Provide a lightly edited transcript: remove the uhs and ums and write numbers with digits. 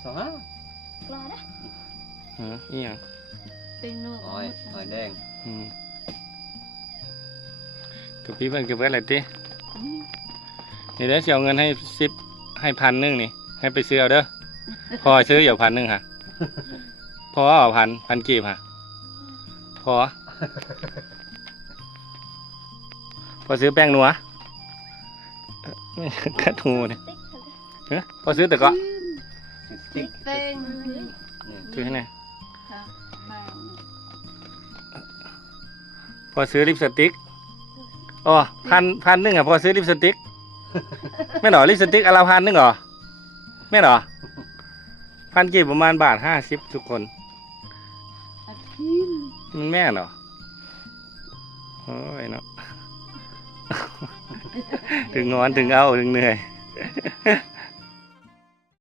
25กล้าได้ อีหยัง เป็นนู อ้อยแดง กับพี่เพิ่นเก็บไว้อะไรตินี่ได้เสียเงินให้10ให้1,000นี่ให้ไปซื้อเอาเด้อพอซื้ออยู่1,000ค่ะพอเอาพันกีบค่ะพอซื้อแป้งนัวกระทูเนี่ยพอซื้อแต่ก็ ติ๊ก เป็น ซื้อให้ไหน มา พอซื้อลิปสติกอ๋อพันหนึ่งอ่ะพอซื้อลิปสติกไม่หรอลิปสติกอนละ1,000เหรอไม่หรอพันกีบประมาณ50 ทุกคน อาทิม มันแม่เหรอโอ้ยเนาะ ถึงงอนถึงเอาถึงเหนื่อย